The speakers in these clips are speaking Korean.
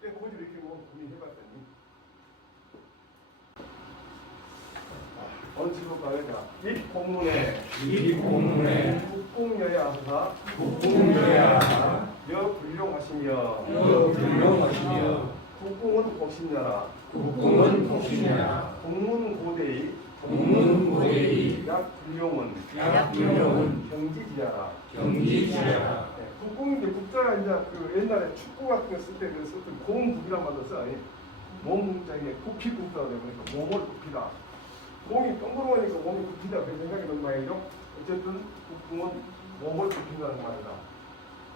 고지를 이렇게 뭐 고민해봤더니 어느 질문 가느냐 이 공문에 국공여야하사 여불용하시며 국공은 복신야라 공문고대의 약불용은 경지지야라. 국공인데 국자가 이제 그 옛날에 축구 같은 거 쓸 때 그 썼던 공국이란 말도 써. 몸국자에 국피국자가 되니까 몸을 굽히다. 몸이 동그러우니까 몸이 굽히다 그런 생각이 든 모양이죠. 어쨌든 국공은 몸을 굽힌다는 말이다.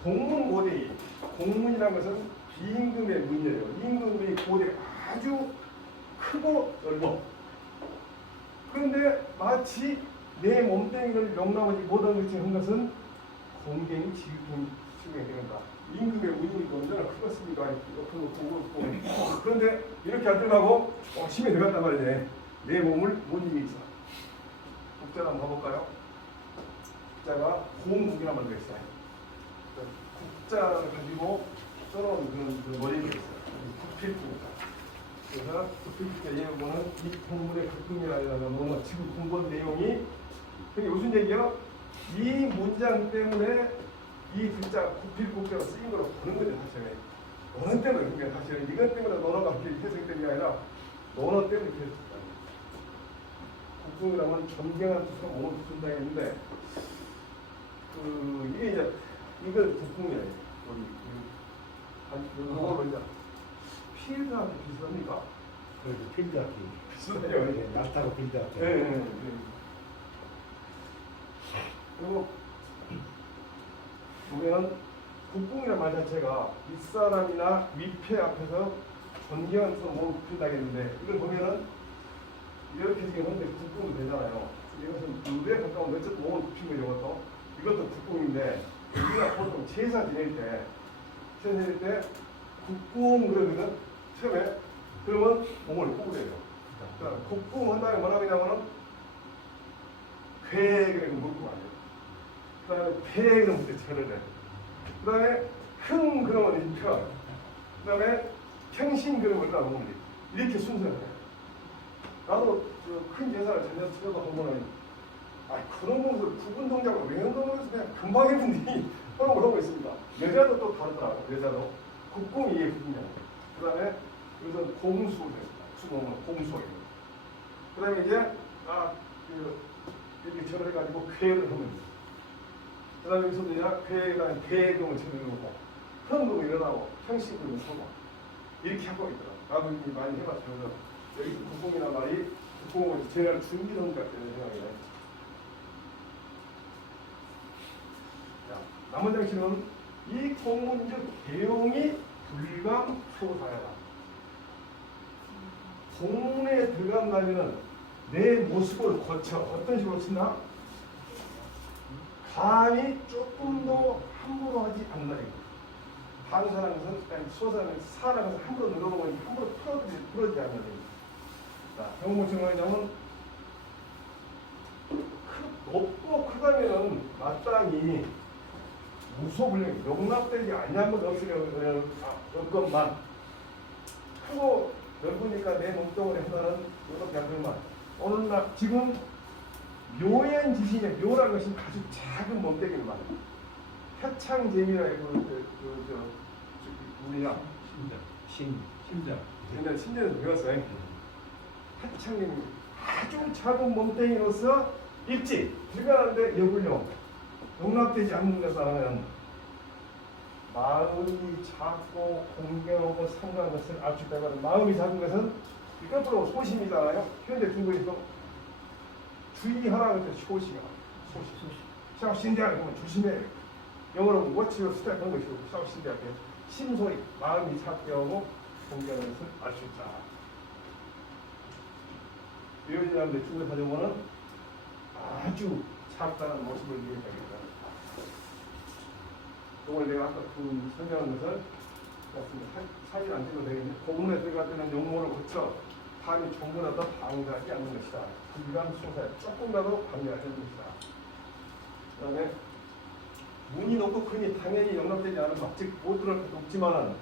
공문고대의 공문이라는 것은 비임금의 문이에요. 임금의 고대가 아주 크고 넓어. 그런데 마치 내 몸뚱이를 용납하지 못한 것이 한 것은 공경이 지극히 되는다. 임금의 문이니까 언제나 크겠습니까? 높고 그런데 이렇게 안 들어가고 심에 들어갔단 말이지. 내 몸을 못 이기죠. 국자를 한번 봐볼까요? 국자가 공국이란 말도 있어요. 국자를 가지고 써놓은 그런 머리가 있어요. 국필국자. 그래서 국필국자 예보는 이 공문의 국궁이라는 놈은 지금 공부한 내용이 그게 무슨 얘기야? 이 문장 때문에 이 글자 국필국자가 쓰인 거로 보는 거죠. 사실은 논어 때문에 그게 사실은 이것 때문에 논어가 그렇게 해석된 게 아니라 논어 때문에 이렇게 해석된 거예요. 국궁이라면 존경한 뜻으로 몸을 붙인다 했는데 이게 이제 이걸 국궁이에요. 이걸로 이제 필드하고 비슷합니까? 그래서 필드하기. 비슷해요. 낙타고 필드하기. 네. 그리고 보면 국궁이라는 말 자체가 윗사람이나 위패 앞에서 존경한 뜻으로 몸을 굽힌다고 했는데 이걸 보면은 이렇게 생겼는데 국궁이 되잖아요. 이것은 의뢰에 가까운 어쨌든 몸을 굽힌 거죠. 이것도 국궁인데 우리가 보통 제사 지낼 때 국궁 그러면은 처음에 그러면 몸을 구부려요. 국궁 한다음에 뭐라 그러냐면은 쾌 그러면 물고 가요. 그 다음에 폐 그러면 그때 절을 해. 그 다음에 흥 그러면 인표. 그 다음에 평신 그러면 올라오는 이렇게 순서를 해요. 나도 큰 제사를 전혀 치러도 보면은 그런 것을 구분 동작을 왜 한다고 해서 그냥 금방 했는데 허용을 하고 있습니다. 여자도 또 다르더라고요. 여자도 국궁이 이게 국궁이에요. 그 다음에 여기서 공수를 했습니다. 수공은 공수예요. 그 다음에 이제 이렇게 절을 해가지고 쾌를 하면 돼요. 그 다음에 여기서도 이제 쾌가 대금을 쳐내고 현금을 일어나고 형식금을 서고 이렇게 하고 있더라고요. 나도 많이 해봤어요. 여기서 국궁이란 말이 국궁을 제가 준비한 것 같다는 생각이 나요. 남은 장치는 이 공문적 대용이 불감소사야다. 공문에 들어간다면 내 모습을 거쳐 어떤 식으로 쓰나? 감히 조금도 함부로 하지 않는다. 단사라는 것은 소사는 사라는 것은 함부로 늘어놓으니 함부로 풀어지지 않는 겁니다. 자, 경무처럼 하자면 높고 크다면은 마땅히 무소불능 용납되지 않냐면 없건만 크고 넓으니까 내 몸뚱아리 하나는 이렇게 하지만 오늘 지금 묘한 지신의 묘라는 것이 아주 작은 몸뚱이만 해창재미라 우리가 심장. 옛날 신전에서 배웠어요. 해창재미 아주 작은 몸뚱이로서 입지 들어가는데 여불용 용납되지 않는 것은 마음이 작고 공경하고 상한 것을 알 수 있다고 하는 마음이 작은 것은 이것으로 소심이잖아요. 현대 중국에서 주의하라는 게 소시가 샤오 신대하게 보면 조심해. 영어로 watch your step 하는 것이고 샤오 신대하게 심소리 마음이 작게 하고 공경하는 것을 알 수 있다. 비어지는데 중국에 가져보면 아주 작다는 모습을 이해하겠다. 이걸 내가 아까 설명한 것을 사진 안 찍어도 되겠네. 공문에 들어갈 때는 용모를 거쳐 감이 조금이라도 방해하지 않는 것이다. 불감 소사에 조금이라도 방해하지 않는 것이다. 그 다음에 문이 높고 크니 당연히 용납되지 않은 즉 못 들어갈 것도 없지만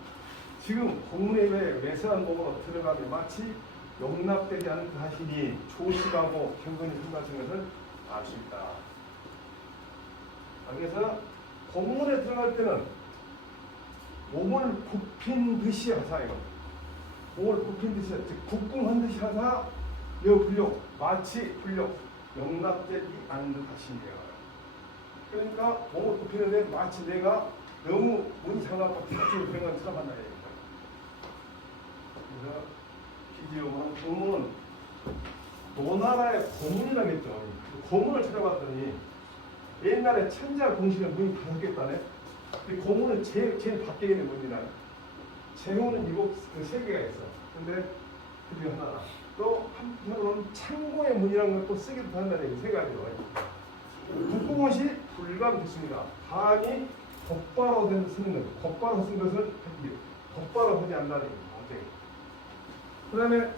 지금 공문에 외세한 몸으로 들어가면 마치 용납되지 않은 그 하신이 조식하고 경건이 생각하는 것을 알 수 있다. 그래서 공문에 들어갈 때는 몸을 굽힌 듯이 하사요. 몸을 굽힌 듯이, 즉 국궁한 듯이 하사 여 불력, 마치 불력, 용납되지 않은 듯 하시네요. 그러니까 몸을 굽히는데 마치 내가 너무 문이 장갑고 뒤쪽으로 그런 것처럼 한다 얘기입니다. 그래서 기지용은 공문은 노나라의 고문이라겠죠. 고문을 찾아봤더니 옛날에 천자 공신의 문이 5개였다네. 고문은 제일 밖에 있는 문이나 재호는 세 개가 있어. 근데 그 중에 하나. 또 한편으로는 창고의 문이라는 것도 쓰기도 한다는 얘기 세 가지로. 국궁옷이 불감됐습니다. 감히 곧바로 쓰는 것. 곧바로 쓴 것은 곧바로 하지 않는다는 얘기죠. 그 다음에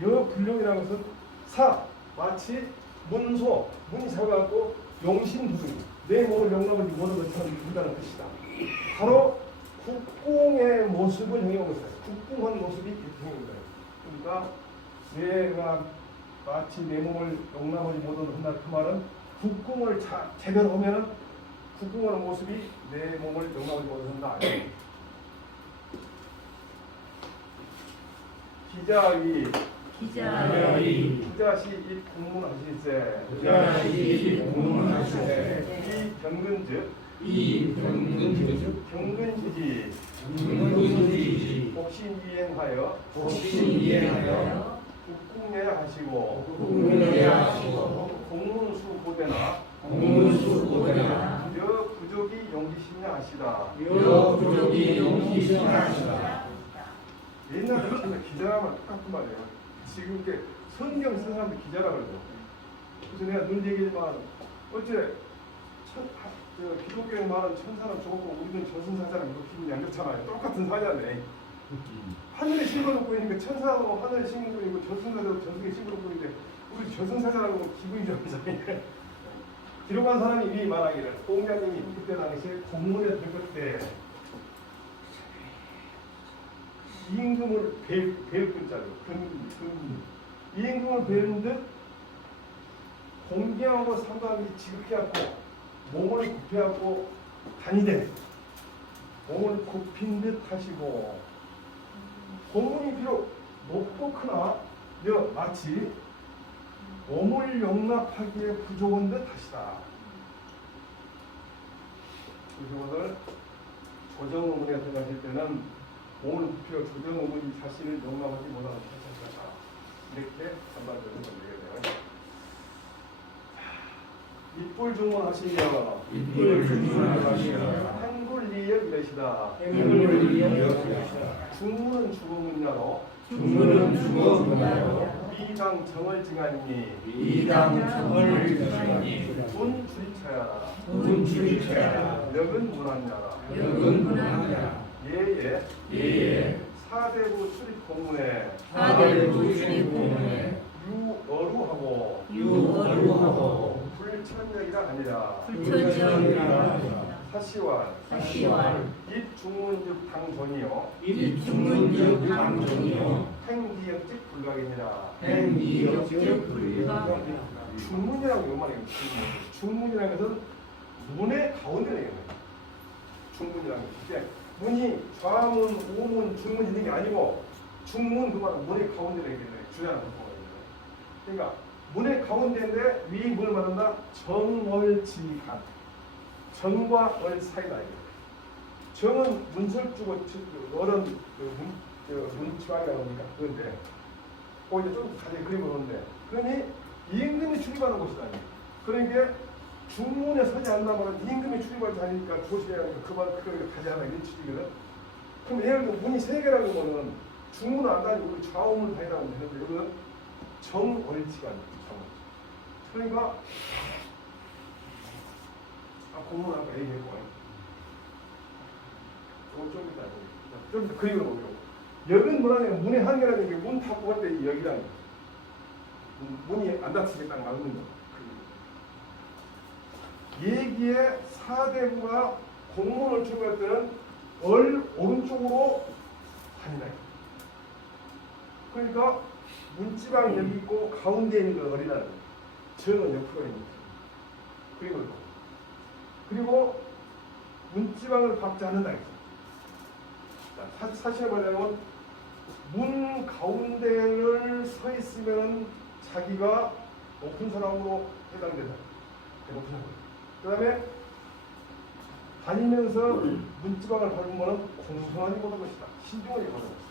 여불용이라는 것은 마치 문소, 문이 작아갖고 용신부승, 내 몸을 용납을 못하는 것처럼 이룬다는 뜻이다. 바로 국궁의 모습을 형용하고 있어요. 국궁한 모습이 형용입니다. 그러니까 내가 마치 내 몸을 용납하지 못한다 그 말은 국궁을 제대로 하면 국궁하는 모습이 내 몸을 용납하지 못한다. 기자시 이 공문하실세 이 경근지지 복신이행하여 국궁에 하시고 공문수 고대나 여 부족이 용기시냐 하시다. 옛날에 기자라면 똑같은 말이에요. 지금 이렇게 성경 쓴 사람들 기자라고 그러죠. 그래서 내가 늘 얘기지만 어째 기독교인 말은 천사는 좋고 우리는 저승사자랑 이렇게 기분이 안 좋잖아요. 똑같은 사자네. 하늘에 싱거럽고 있으니까 천사도 하늘에 싱거럽고 있고 저승사자도 저승에 싱거럽고 있는데 우리 저승사자라고 기분이 좋잖아요. 기록한 사람이 이미 말하기를 공자님이 그때 당시에 공문에 들을 때 임금을 뵐 글자로 임금을 뵈는 듯 공경하고 상당히 지극히 하고 몸을 굽혀하고 다니되 몸을 굽힌 듯 하시고 공문이 비록 높고 크나 마치 몸을 용납하기에 부족한 듯 하시다. 그래서 오늘 조정의문에 들어가실 때는 몸을 굽혀 조정의문이 자신을 용납하지 못하는 것이다. 이렇게 전반적으로 전개가 돼요. 입불 중문하시며 행불리역 이러시다. 중문은 주거문야로 미당 정을 증하니 군 주리차야라. 역은 문하냐라. 예예 사대부 출입 공문에 유어루하고 불천역이라 하니라. 사시왈 입중문즉 당존이요 행기역직 불가이니라. 중문이라고 이 말이에요. 중문이라는 것은 문의 가운데를 얘기해요. 중문이라는 것이 문이 좌문, 우문, 중문 이런 게 아니고 중문 그 말은 문의 가운데를 얘기해요. 주야는 거예요. 그러니까 문의 가운데인데 위 문을 말한다. 정월지간 정과 월 사이다. 정은 문설주고 월은 문치왕이라고 합니까? 그런데 거기 좀 자세히 그림을 보는데 그러니 임금이 출입하는 곳이다. 그러니까 중문에 서지 않는다면 임금이 출입하지 않으니까 조심해야 하니까 그걸 가지 않아 이런 취지거든. 그럼 예를 들어 문이 3개라는 거는 중문을 안 다니고 좌우문을 다니라고 되는데 여기는 정월지가 그러니까 공문 아까 얘기했고 좀 이따 좀 더 그림을 보죠. 역은 뭐라냐면 문의 한계라는 게 문 닫고 할 때 역이라는 거. 문이 안 닫히게 딱 막는 거. 얘기에 사대부가 공문을 출구할 때는 오른쪽으로 반이다. 그러니까 문지방이 여기 있고 가운데 있는 건 어리라는 거예요. 정은 옆으로 있는 거예요. 그리고 문지방을 밟지 않는다. 사실 말하면 문 가운데를 서 있으면 자기가 높은 사람으로 해당된다. 높은 사람. 그 다음에 다니면서 문지방을 밟으면 공손하게 보는 것이다. 신중하게 보는 것이다.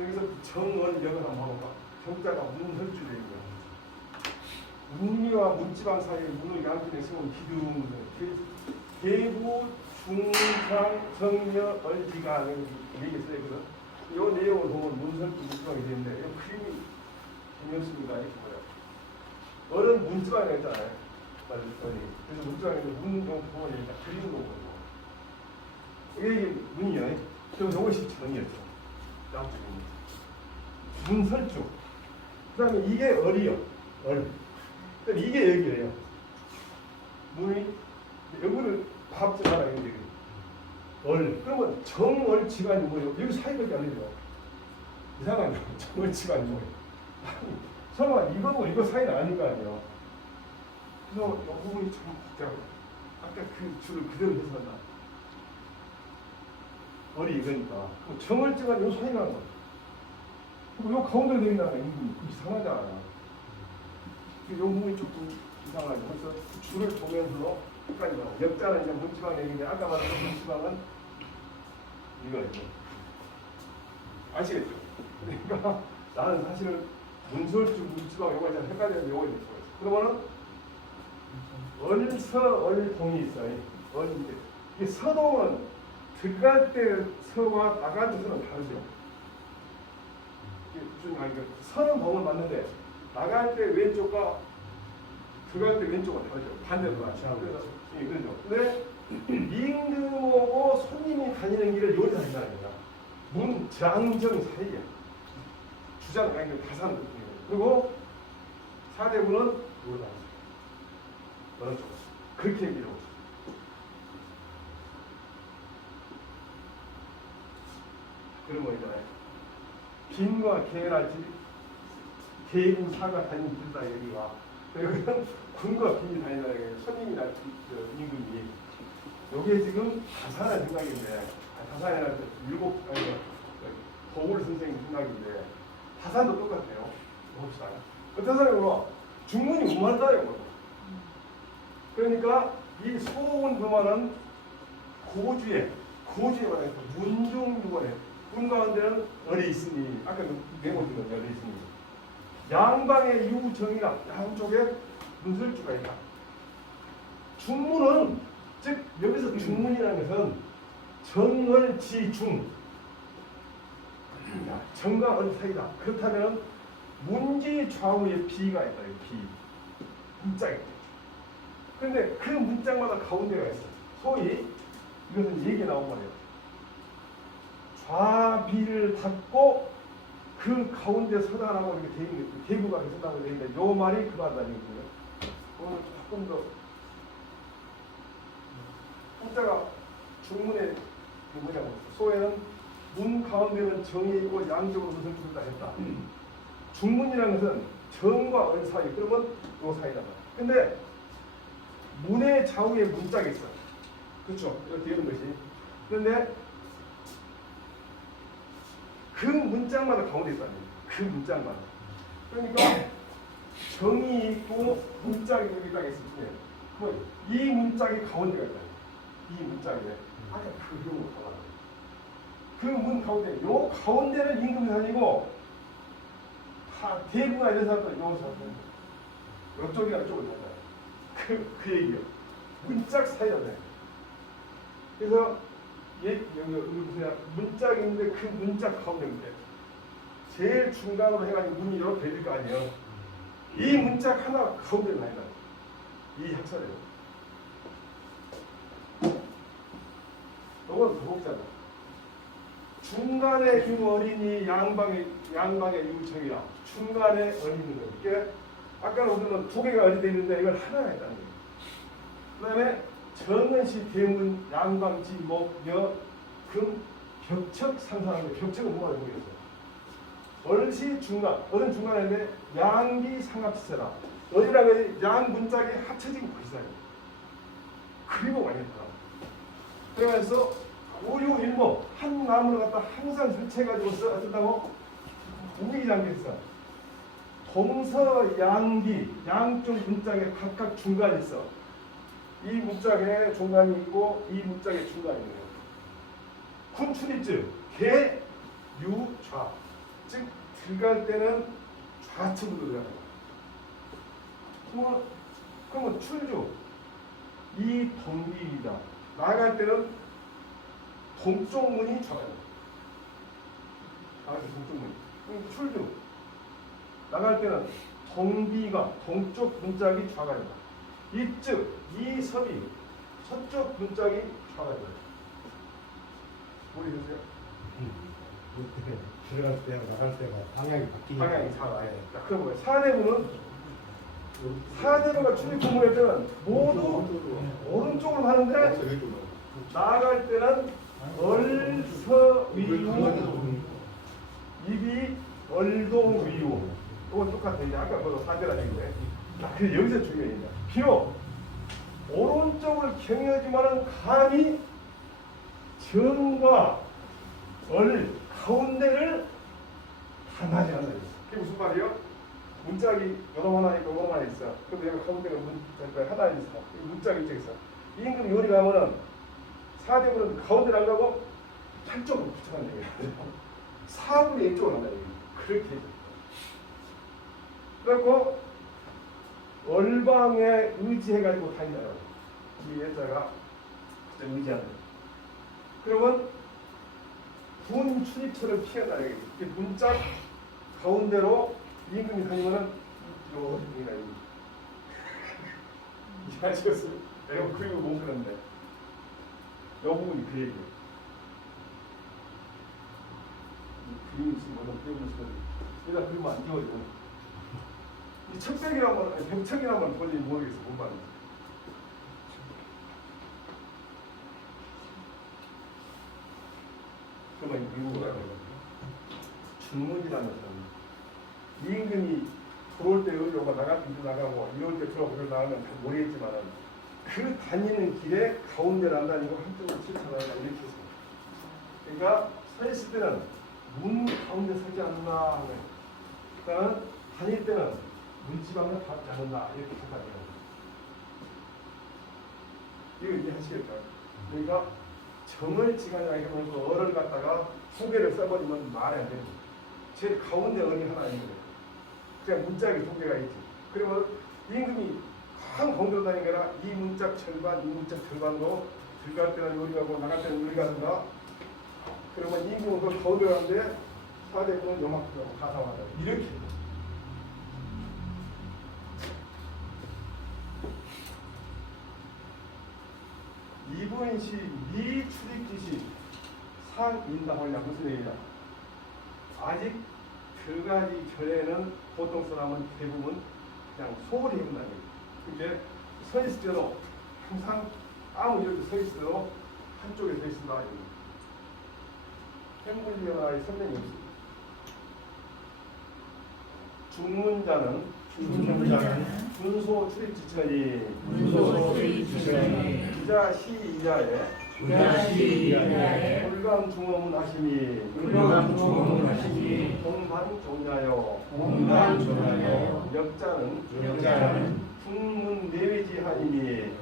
여기서 정언역을 한번 봐볼까? 정자가 문설주되어 있는 거야. 문미와 문지방 사이에 문을 양쪽에 세운 기둥, 대구, 중상, 정여, 얼지가 이게 써야 되거든. 이 내용을 보면 문설주 문지방이 되는데 이 그림이 재미없습니다. 이렇게 보여요. 어른 문지방이라고 했잖아요. 그래서 문지방에 문용 부분이 딱 그리는 거거든요. 이게 문이요. 그럼 이것이 정이었죠. 양쪽입니다. 문설주. 그 다음에 이게 얼이요. 얼. 그러니까 이게 여기예요. 문이 여기를 밥지 말아야 되는데 얼. 그러면 정얼지간이 뭐예요? 여기 사이밖에 안 되죠. 이상하죠. 정얼지간이 뭐예요? 아니, 설마 이거고 이거 사이는 아닐 거 아니에요. 그래서 이 부분이 참 복잡해요. 아까 그 줄을 그대로 해석한다. 얼이 이거니까. 정얼지간 요 사이가 안 나. 요 가운데 내린다는 거 이상하잖아. 이 부분이 조금 이상하죠. 그래서 줄을 보면서 헷갈리고 역자는 이제 문지방 얘기인데 아까 말했던 문지방은 이거예요. 아시겠죠? 그러니까 나는 사실은 문설주 문지방 요거 좀 헷갈리는 요거 있어요. 그러면은 얼서 얼동이 있어요. 이게 서동은 들어갈 때 서와 나갈 때 서는 다르죠. 서는 동을 맞는데 나갈 때 왼쪽과 들어갈 때 왼쪽은 다르죠. 반대로 가죠. 그래서 예, 그렇죠. 근데 임금하고 손님이 다니는 길을 요리 다닌다는 거야. 문 장정 사이야. 주장 아니 다산 그리고 사대부는 요리 다니죠. 어느 쪽? 그렇게 얘기를 하고 있어요. 그런 거 있잖아요. 빈과 개랄지 개구사가 다니는 길다 여기가. 여기는 군과 빈이 다닌다는 게 손님이나 임금이. 요게 지금 다산의 생각인데 다산이나 일곱 도울 선생님 생각인데 다산도 똑같아요. 봅시다. 어떤 사람이 물어 중문이 우만다요. 그러니까 이 소원 범안은 고주에 말해서 문중유관에 문 가운데는 얼이 있으니 아까 메모준 건 열이 있으니 양방의 유정이가 양쪽에 문설주가 있다. 중문은 즉 여기서 중문이라는 것은 정얼지중 정과 얼 사이다. 그렇다면 문지 좌우에 비가 있다. 비 문짝이. 그런데 그 문짝마다 가운데가 있어. 소위 이것은 얘기 나온 말이에요. 좌비를 닫고 그 가운데 서다라고 이렇게 되어 있는 대구가 서다고 되어 있는데 요 말이 그 말이거든요. 오늘 조금 더 한자가 중문에 뭐냐고 소에는 문 가운데는 정이 있고 양쪽으로 무슨 줄다 했다. 중문이라는 것은 정과 얼 사이 그러면 요 사이다. 근데 문의 좌우에 문짝이 있어. 그렇죠? 이렇게 되는 것이. 그런데 그 문짝마다 가운데 있다는 거예요. 그 문짝마다. 그러니까 정이 있고 문짝이 여기다 있을 때, 이 문짝이 가운데가 있다. 이 문짝에 아까 그 경우 가라. 그 문 가운데, 요 가운데는 임금이 다니고 다 대구가 이런 사람들은 여기서 살고, 이쪽이나 이쪽을 살아요. 그 얘기요. 문짝 사이다. 그래서 여기 보세요. 문짝이 있는데 그 문짝 가운데인데 제일 중간으로 해가지고 문이 이렇게 되는 거 아니에요. 이 문짝 하나 가운데를 놔야 돼요. 이 학설이에요. 이건 더 복잡해. 중간에 이 어린이 양방의 유정이라 중간에 어린이 거. 이게 아까는 우리는 두 개가 어린이 있는데 이걸 하나가 있다는 거예요. 그 다음에 정은시 대문 양방지 목여 금 벽척 상상하는데 벽척은 뭐가 모르겠어요. 얼시 중간, 어른 중간인데 양기 삼합시세라. 어리랑 양 문짝이 합쳐지고 있어요. 그리고 많이 나와. 그러면서 오유일모 한 나무를 갖다 항상 설치해가지고 쓴다고 우기장기에서 동서양기 양쪽 문짝에 각각 중간이 있어. 이 문짝에 중간이 있고 이 문짝에 중간이 있는 거예요. 군출입즉 개, 유, 좌. 즉 들어갈 때는 좌측으로 들어가요. 그러면 출주 이 동기이다. 나갈 때는 동쪽 문이 좌가요. 나갈 때 동쪽 문. 그럼 출주 나갈 때는 동비가 동쪽 문짝이 좌가요. 입즉 이 섬이 서쪽 문짝이 좌가요. 모르겠어요? 들어갈 때랑 나갈 때가 방향이 바뀌니까. 방향이 좌가요. 그럼 뭐예요? 사대문은 사대문과 출입 공부할 때는 모두 오른쪽으로 가는데 나아갈 때는 얼서위우 입이 얼동위우. 이건 똑같아요. 이제 아까 그거 사대라는 얘기인데. 근데 여기서 중요합니다. 비록 오른쪽을 경유하지만은 감히 정과 얼 가운데를 하나지 않아요. 그게 무슨 말이에요? 문짝이 여러 하나 있고 여러 하나 있어. 근데 여기 가운데가 문짝이 하나 있어. 문짝이 이쪽에 있어. 임금 요리 가면은 사대문은 가운데를 안 가고 한쪽으로 붙여가는 얘기예요. 4분의 1쪽으로 간다는 얘기예요. 그렇게 해줘. 그래갖고 얼방에 의지해가지고 다닌다요. 이 여자가 진짜 의지하는. 그러면 군 출입처를 피한다는 얘기예요. 이게 문짝 가운데로 임금이 다니면은 요 여기가 이해 아시겠어요? 내가 그림을 못 그렸는데 요 부분이 그 얘기예요. 이 그림이 있으면 뭐든 그림을 쓰거든. 여기다 그리면 안 지워져. 이 척색이란 말, 벽척이란 말 도저히 모르겠어. 뭔 말인지. 그러면 이유가 중문이라는 것은 임금이 들어올 때 의료가 나갈 때 나가고 이럴 때 들어오고 나가면 다 모르겠지만은 그 다니는 길에 가운데를 안 다니고 한쪽으로 실천하다 이렇게 했어요. 그러니까 서 있을 때는 문 가운데 서지 않는다. 그러니까 다닐 때는 문지방을 닿지 않는다. 이렇게 생각해요. 이거 이해하시겠죠? 그러니까 정을 지간하게 하면서 어를 갖다가 소개를 써버리면 말이 안 되는 거예요. 제일 가운데 어이 하나 있는 거예요. 그냥 문짝에 두 개가 있지. 그러면 임금이 한 공대로 다니는 게 아니라 이 문짝 절반, 이 문짝 절반도 들어갈 때는 요리 가고 나갈 때는 요리 가든가. 그러면 임금은 그걸 가운데 가는데 사대부는 요만큼 가상하다. 이렇게. 이분시 미출입지시 상인당하냐 무슨 얘기냐? 아직 들어가기 전에는 보통 사람은 대부분 그냥 소홀히 입는다는 얘기예요. 이렇게 서 있을 때도 항상 아무 이렇게 서 있을 때도 한쪽에 서 있습니다. 행문리언의 선생님이 있습니다. 중문자는 준소 출입지처니 기자 시이하에 불감 중어문 하심이 동반 종야여 역자는 풍문 내외지 하니니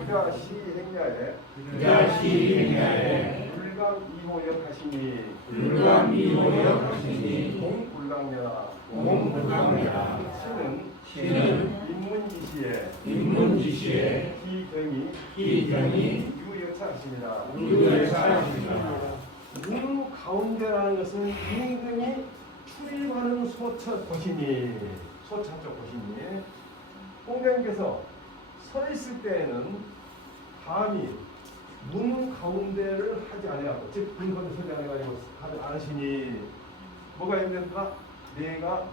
기자 시행야에 불감 이호역 하시니 공불강녀라 시는 인문지시에 기경이 유여차 하십니다. 문 가운데라는 것은 임금이 출입하는 소처 곳이니 소차쪽 곳이니 공자님께서 서 있을 때에는 감히 문 가운데를 하지 아니하고 즉 문 가운데 서지 아니하고 하지 않으시니 뭐가 있는가? 내가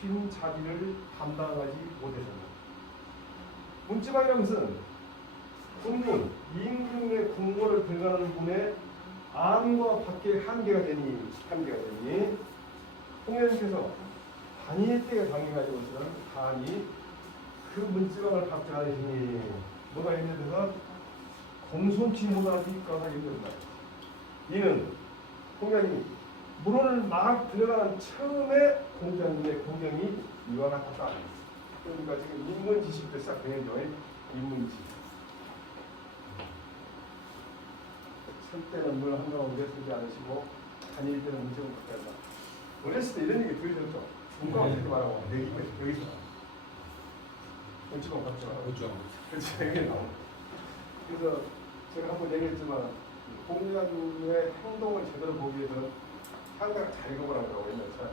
빈 자리를 감당하지 못해서 문지방이라는 것은 군문 임금의 궁궐을 들어가는 분의 안과 밖에 한계가 되니 홍련께서 단일 때에 당해가지고 있는 단이 그 문지방을 박제하시니 뭐가 예를 들어서 검손치 못하는 빛과가 있는다. 이는 홍련이 문을 막 들어가는 처음에 공자님의 공경이 이와 같았다. 그러니까 지금 인문지식부터 시작되는 거예요. 인문지식. 설 때는 물 한가운데 서지 않으시고 다닐 때는 문제를 갖게 한다. 어렸을 때 이런 얘기 들으셨죠? 중고하고 그렇게 말하고 여기서 문지방 갖지 말라고. 그렇죠. 그렇지, 여기 나오고. 그래서 제가 한번 얘기했지만 공자님의 행동을 제대로 보기 위해서는 상당히 잘 읽어보라고 했는데